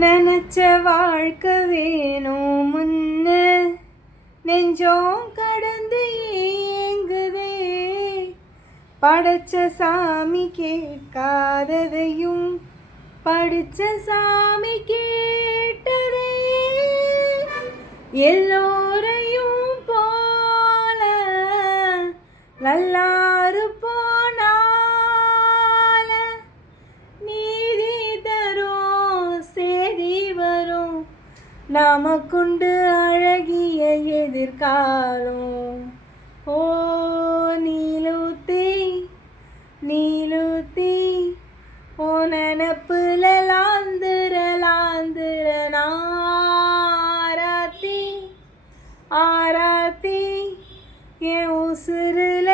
நினைச்ச வாழ்க்கை வேணும் முன்ன நெஞ்சோம் கடந்து ஏங்குதே. படைச்ச சாமி கேட்காததையும் படிச்ச சாமி கேட்டதே. எல்லோரையும் போல நல்லாரு போனால நீதி தரும் சேதி வரும். நமக்குண்டு அழகிய எதிர்காலம். ஓ நீலூத்தி நீலூத்தி ஓ நினப்புல லாந்துர லாந்துர ஆராத்தி ஆராத்தி என் உசுருல